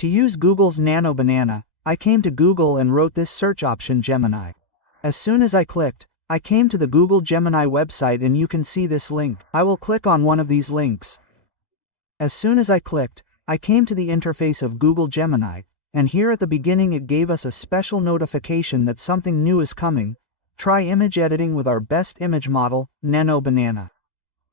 To use Google's Nano Banana, I came to Google and wrote this search option Gemini. As soon as I clicked, I came to the Google Gemini website and you can see this link. I will click on one of these links. As soon as I clicked, I came to the interface of Google Gemini, and here at the beginning it gave us a special notification that something new is coming. Try image editing with our best image model, Nano Banana.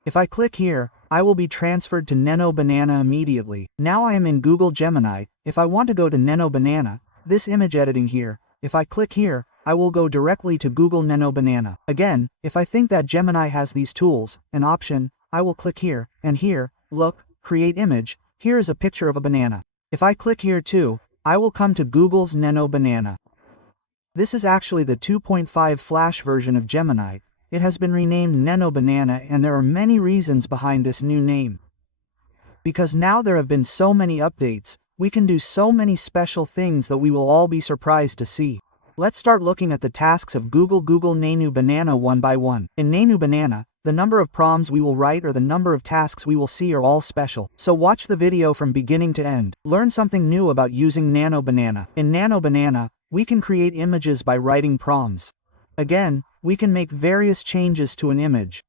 If I click here, I will be transferred to Nano Banana immediately. Now I am in Google Gemini. If I want to go to Nano Banana, this image editing here, if I click here, I will go directly to Google Nano Banana. Again, if I think that Gemini has these tools, an option, I will click here, and here, look, create image, here is a picture of a banana. If I click here too, I will come to Google's Nano Banana. This is actually the 2.5 Flash version of Gemini. It has been renamed Nano Banana and there are many reasons behind this new name. Because now there have been so many updates, we can do so many special things that we will all be surprised to see. Let's start looking at the tasks of Google Nano Banana one by one. In Nano Banana, the number of prompts we will write or the number of tasks we will see are all special. So watch the video from beginning to end. Learn something new about using Nano Banana. In Nano Banana, we can create images by writing prompts. Again, we can make various changes to an image.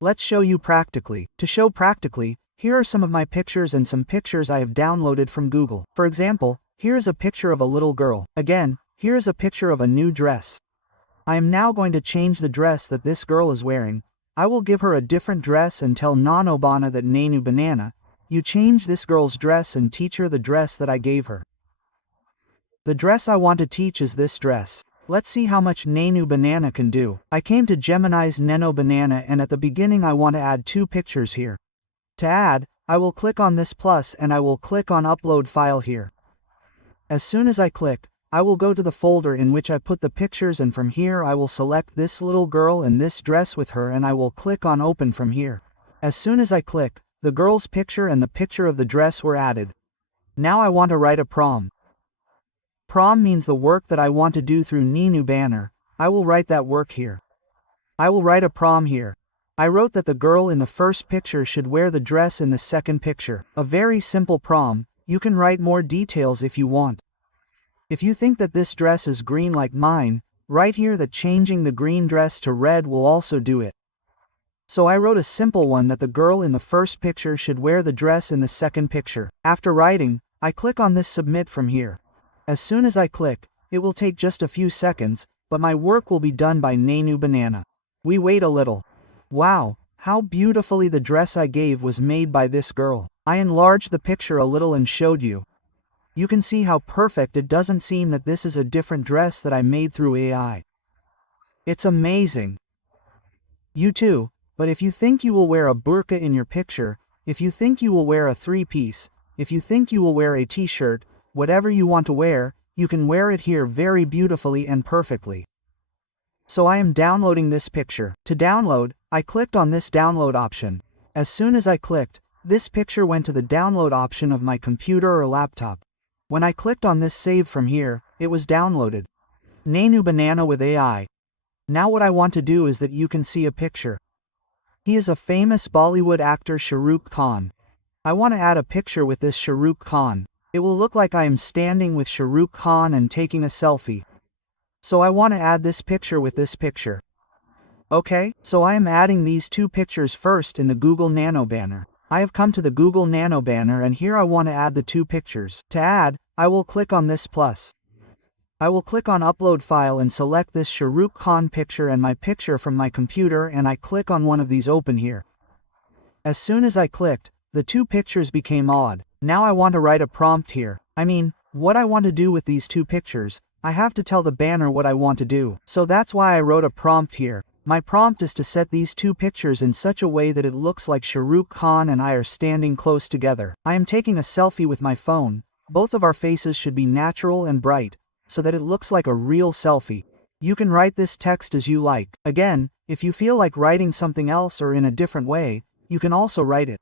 Let's show you practically. To show practically, here are some of my pictures and some pictures I have downloaded from Google. For example, here is a picture of a little girl. Again, here is a picture of a new dress. I am now going to change the dress that this girl is wearing. I will give her a different dress and tell Nano Banana that Nano Banana, you change this girl's dress and teach her the dress that I gave her. The dress I want to teach is this dress. Let's see how much Nano Banana can do. I came to Gemini's Nano Banana and at the beginning I want to add two pictures here. To add, I will click on this plus and I will click on Upload File here. As soon as I click, I will go to the folder in which I put the pictures and from here I will select this little girl and this dress with her and I will click on Open from here. As soon as I click, the girl's picture and the picture of the dress were added. Now I want to write a prompt. Prompt means the work that I want to do through Nano Banner. I will write that work here. I will write a prompt here. I wrote that the girl in the first picture should wear the dress in the second picture. A very simple prompt. You can write more details if you want. If you think that this dress is green like mine, write here that changing the green dress to red will also do it. So I wrote a simple one that the girl in the first picture should wear the dress in the second picture. After writing, I click on this submit from here. As soon as I click, it will take just a few seconds, but my work will be done by Nano Banana. We wait a little. Wow, how beautifully the dress I gave was made by this girl. I enlarged the picture a little and showed you. You can see how perfect it doesn't seem that this is a different dress that I made through AI. It's amazing. You too, but if you think you will wear a burqa in your picture, if you think you will wear a three-piece, if you think you will wear a t-shirt, whatever you want to wear, you can wear it here very beautifully and perfectly. So I am downloading this picture. To download, I clicked on this download option. As soon as I clicked, this picture went to the download option of my computer or laptop. When I clicked on this save from here, it was downloaded. Nano Banana with AI. Now what I want to do is that you can see a picture. He is a famous Bollywood actor Shah Rukh Khan. I want to add a picture with this Shah Rukh Khan. It will look like I am standing with Shah Rukh Khan and taking a selfie. So I want to add this picture with this picture. Okay, so I am adding these two pictures first in the Google Nano Banner. I have come to the Google Nano Banner and here I want to add the two pictures. To add, I will click on this plus. I will click on Upload File and select this Shah Rukh Khan picture and my picture from my computer and I click on one of these open here. As soon as I clicked, the two pictures became odd. Now I want to write a prompt here. I mean, what I want to do with these two pictures, I have to tell the banner what I want to do. So that's why I wrote a prompt here. My prompt is to set these two pictures in such a way that it looks like Shah Rukh Khan and I are standing close together. I am taking a selfie with my phone. Both of our faces should be natural and bright, so that it looks like a real selfie. You can write this text as you like. Again, if you feel like writing something else or in a different way, you can also write it.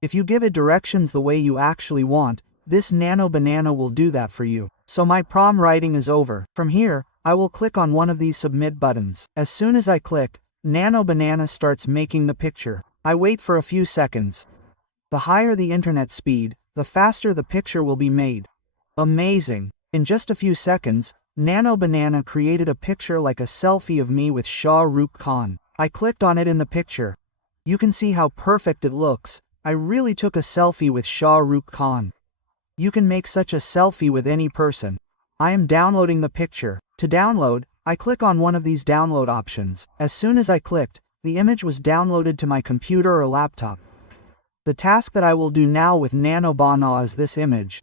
If you give it directions the way you actually want, this Nano Banana will do that for you. So my prompt writing is over. From here, I will click on one of these submit buttons. As soon as I click, Nano Banana starts making the picture. I wait for a few seconds. The higher the internet speed, the faster the picture will be made. Amazing! In just a few seconds, Nano Banana created a picture like a selfie of me with Shah Rukh Khan. I clicked on it in the picture. You can see how perfect it looks. I really took a selfie with Shah Rukh Khan. You can make such a selfie with any person. I am downloading the picture. To download, I click on one of these download options. As soon as I clicked, the image was downloaded to my computer or laptop. The task that I will do now with Nano Banana is this image.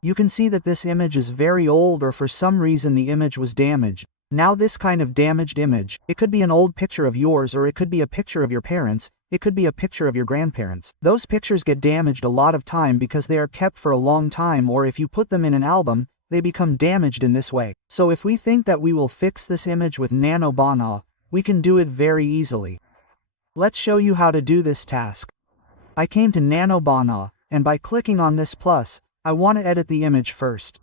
You can see that this image is very old, or for some reason the image was damaged. Now this kind of damaged image, it could be an old picture of yours, or it could be a picture of your parents, it could be a picture of your grandparents. Those pictures get damaged a lot of time because they are kept for a long time, or if you put them in an album, they become damaged in this way. So if we think that we will fix this image with Nano Banana, we can do it very easily. Let's show you how to do this task. I came to Nano Banana, and by clicking on this plus, I want to edit the image first.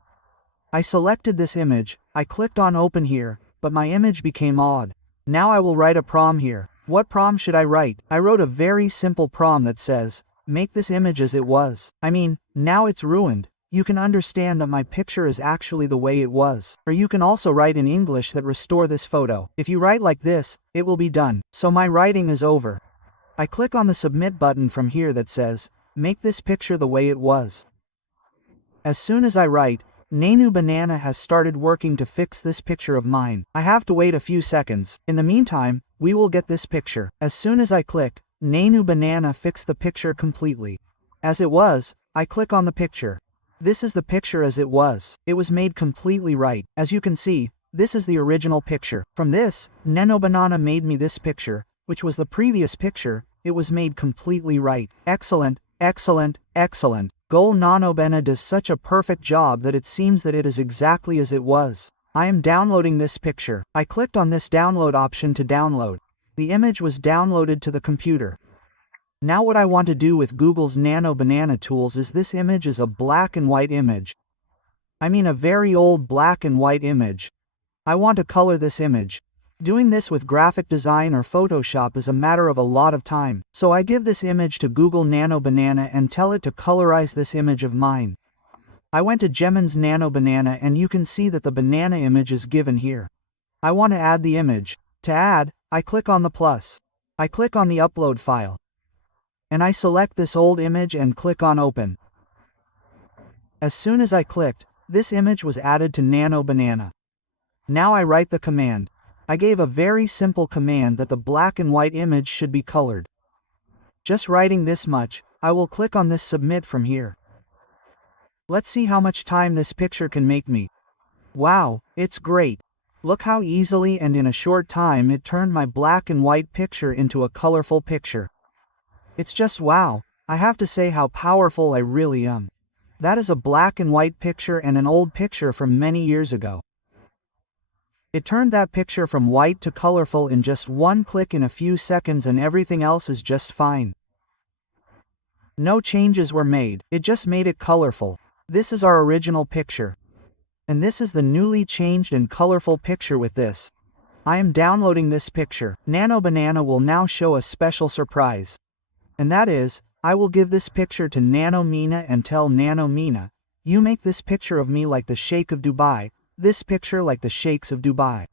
I selected this image, I clicked on open here, but my image became odd. Now I will write a prompt here. What prompt should I write? I wrote a very simple prompt that says, make this image as it was. I mean, now it's ruined. You can understand that my picture is actually the way it was. Or you can also write in English that restore this photo. If you write like this, it will be done. So my writing is over. I click on the submit button from here that says, make this picture the way it was. As soon as I write, Nano Banana has started working to fix this picture of mine. I have to wait a few seconds. In the meantime, we will get this picture. As soon as I click, Nano Banana fixed the picture completely. As it was, I click on the picture. This is the picture as it was. It was made completely right. As you can see, this is the original picture. From this, Nano Banana made me this picture, which was the previous picture. It was made completely right. Excellent, excellent, excellent. Nano Banana does such a perfect job that it seems that it is exactly as it was. I am downloading this picture. I clicked on this download option to download. The image was downloaded to the computer. Now what I want to do with Google's Nano Banana tools is this image is a black and white image. I mean a very old black and white image. I want to color this image. Doing this with graphic design or Photoshop is a matter of a lot of time. So I give this image to Google Nano Banana and tell it to colorize this image of mine. I went to Gemini Nano Banana and you can see that the banana image is given here. I want to add the image. To add, I click on the plus. I click on the upload file. And I select this old image and click on open. As soon as I clicked, this image was added to Nano Banana. Now I write the command. I gave a very simple command that the black and white image should be colored. Just writing this much, I will click on this submit from here. Let's see how much time this picture can make me. Wow, it's great. Look how easily and in a short time it turned my black and white picture into a colorful picture. It's just wow. I have to say how powerful I really am. That is a black and white picture and an old picture from many years ago. It turned that picture from white to colorful in just one click in a few seconds, and everything else is just fine. No changes were made, it just made it colorful. This is our original picture. And this is the newly changed and colorful picture with this. I am downloading this picture. Nano Banana will now show a special surprise. And that is, I will give this picture to Nano Mina and tell Nano Mina, you make this picture of me like the Sheikh of Dubai, this picture like the Sheikhs of Dubai.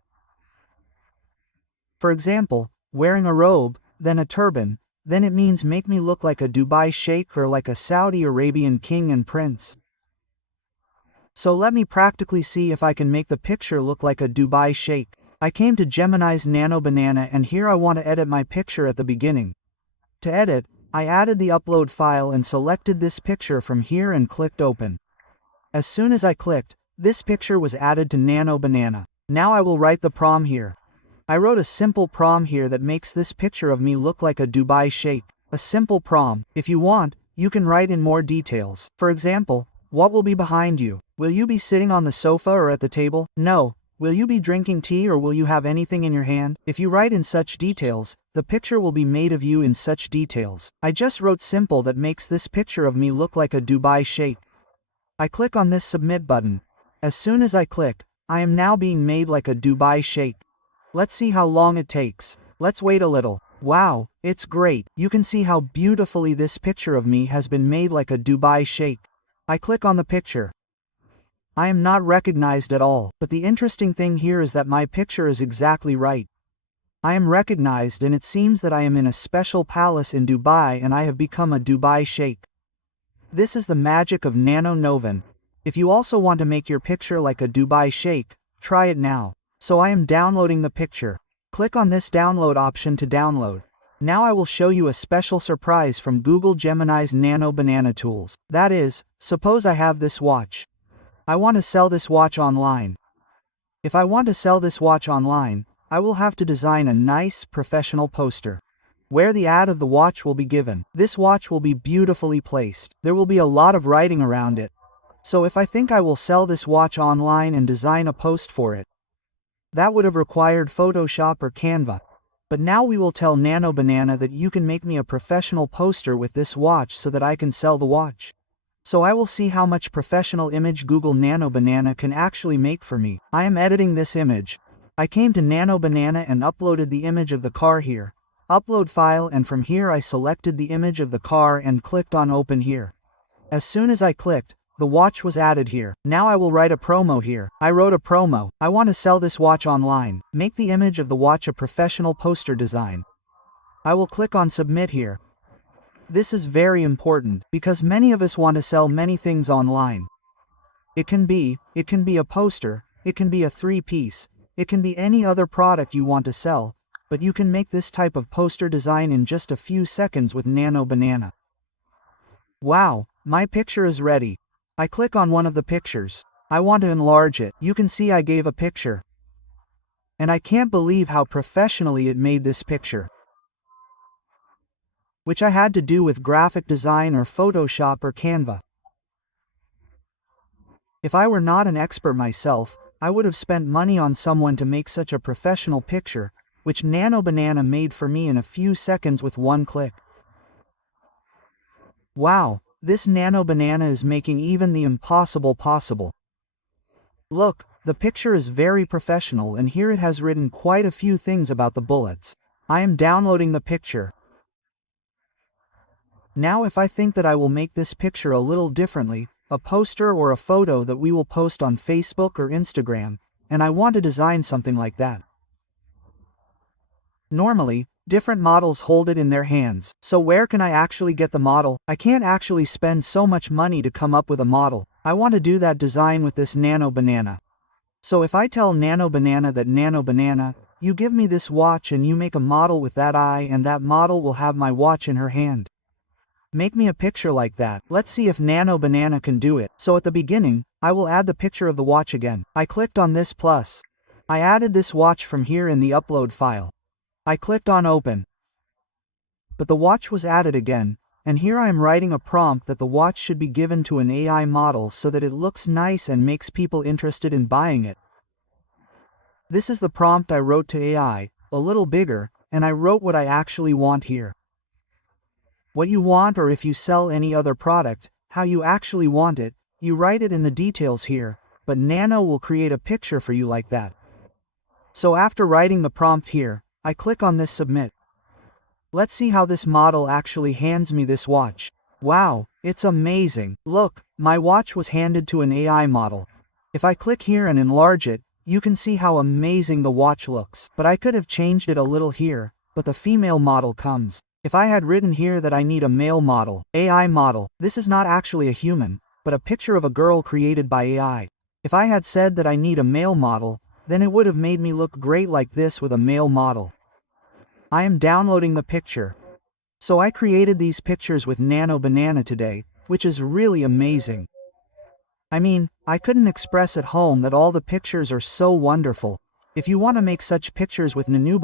For example, wearing a robe, then a turban, then it means make me look like a Dubai Sheikh or like a Saudi Arabian king and prince. So let me practically see if I can make the picture look like a Dubai Sheikh. I came to Gemini's Nano Banana and here I want to edit my picture at the beginning. To edit, I added the upload file and selected this picture from here and clicked open. As soon as I clicked, this picture was added to Nano Banana. Now I will write the prompt here. I wrote a simple prompt here that makes this picture of me look like a Dubai Sheikh. A simple prompt. If you want, you can write in more details. For example, what will be behind you? Will you be sitting on the sofa or at the table? No. Will you be drinking tea or will you have anything in your hand? If you write in such details, the picture will be made of you in such details. I just wrote simple that makes this picture of me look like a Dubai Sheikh. I click on this submit button. As soon as I click, I am now being made like a Dubai Sheikh. Let's see how long it takes. Let's wait a little. Wow, it's great. You can see how beautifully this picture of me has been made like a Dubai sheikh. I click on the picture. I am not recognized at all, but the interesting thing here is that my picture is exactly right. I am recognized and it seems that I am in a special palace in Dubai and I have become a Dubai sheikh. This is the magic of Nano Noven. If you also want to make your picture like a Dubai sheikh, try it now. So I am downloading the picture. Click on this download option to download. Now I will show you a special surprise from Google Gemini's Nano Banana tools. That is, suppose I have this watch. I want to sell this watch online. If I want to sell this watch online, I will have to design a nice, professional poster, where the ad of the watch will be given. This watch will be beautifully placed. There will be a lot of writing around it. So if I think I will sell this watch online and design a post for it, that would have required Photoshop or Canva. But now we will tell Nano Banana that you can make me a professional poster with this watch so that I can sell the watch. So I will see how much professional image Google Nano Banana can actually make for me. I am editing this image. I came to Nano Banana and uploaded the image of the car here. Upload file, and from here I selected the image of the car and clicked on open here. As soon as I clicked, the watch was added here. Now I will write a promo here. I wrote a promo. I want to sell this watch online. Make the image of the watch a professional poster design. I will click on submit here. This is very important, because many of us want to sell many things online. It can be a poster, it can be a 3-piece, it can be any other product you want to sell, but you can make this type of poster design in just a few seconds with Nano Banana. Wow, my picture is ready. I click on one of the pictures. I want to enlarge it. You can see I gave a picture. And I can't believe how professionally it made this picture, which I had to do with graphic design or Photoshop or Canva. If I were not an expert myself, I would have spent money on someone to make such a professional picture, which Nano Banana made for me in a few seconds with one click. Wow, this Nano Banana is making even the impossible possible. Look, the picture is very professional and here it has written quite a few things about the bullets. I am downloading the picture. Now if I think that I will make this picture a little differently, a poster or a photo that we will post on Facebook or Instagram, and I want to design something like that. Normally, different models hold it in their hands. So where can I actually get the model? I can't actually spend so much money to come up with a model. I want to do that design with this Nano Banana. So if I tell Nano Banana that Nano Banana, you give me this watch and you make a model with that eye and that model will have my watch in her hand. Make me a picture like that. Let's see if Nano Banana can do it. So at the beginning, I will add the picture of the watch again. I clicked on this plus. I added this watch from here in the upload file. I clicked on open. But the watch was added again, and here I am writing a prompt that the watch should be given to an AI model so that it looks nice and makes people interested in buying it. This is the prompt I wrote to AI, a little bigger, and I wrote what I actually want here. What you want, or if you sell any other product, how you actually want it, you write it in the details here, but Nano will create a picture for you like that. So after writing the prompt here, I click on this submit. Let's see how this model actually hands me this watch. Wow, it's amazing. Look, my watch was handed to an AI model. If I click here and enlarge it, you can see how amazing the watch looks. But I could have changed it a little here, but the female model comes. If I had written here that I need a male model, AI model, this is not actually a human, but a picture of a girl created by AI. If I had said that I need a male model, then it would have made me look great like this with a male model. I am downloading the picture. So I created these pictures with Nano Banana today, which is really amazing. I mean, I couldn't express at home that all the pictures are so wonderful. If you want to make such pictures with Nano